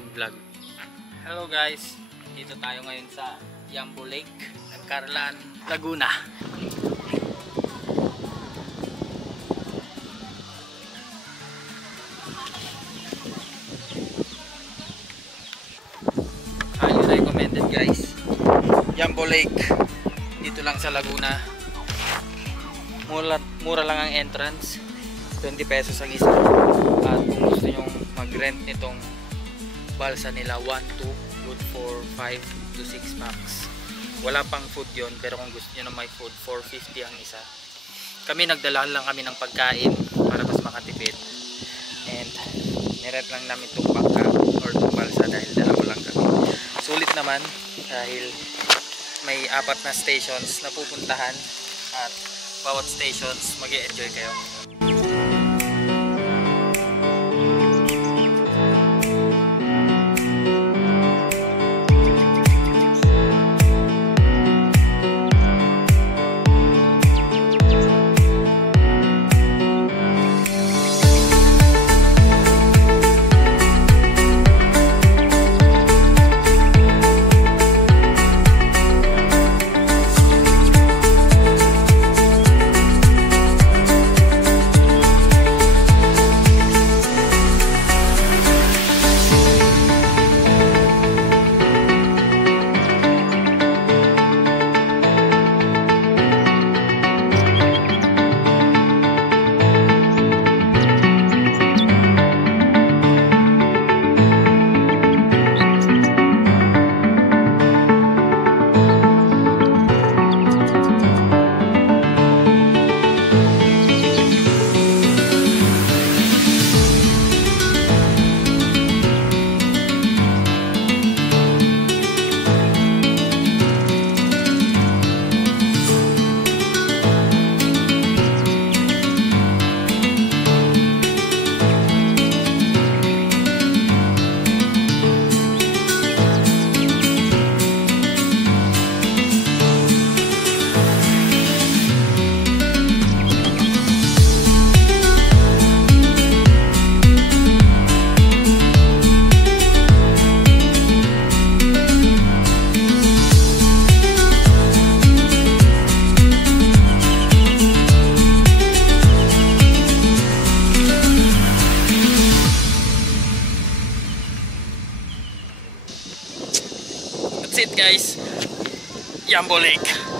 vlog. Hello guys, dito tayo ngayon sa Yambo Lake, Carlan, Laguna. Highly recommended guys, Yambo Lake, dito lang sa Laguna. Mura lang ang entrance, 20 pesos ang isa. At kung gusto nyong mag-rent nitong balsa nila, 1-2, good for 5 to 6 packs. Wala pang food yon, pero kung gusto nyo na may food, 450 ang isa. Kami nagdala lang kami ng pagkain para mas makatipid. And nirent lang namin itong bangka or itong balsa dahil dalawa lang kami. Sulit naman dahil may 4 na stations na pupuntahan at bawat stations mag-e-enjoy kayo. That's it guys, Yambo Lake.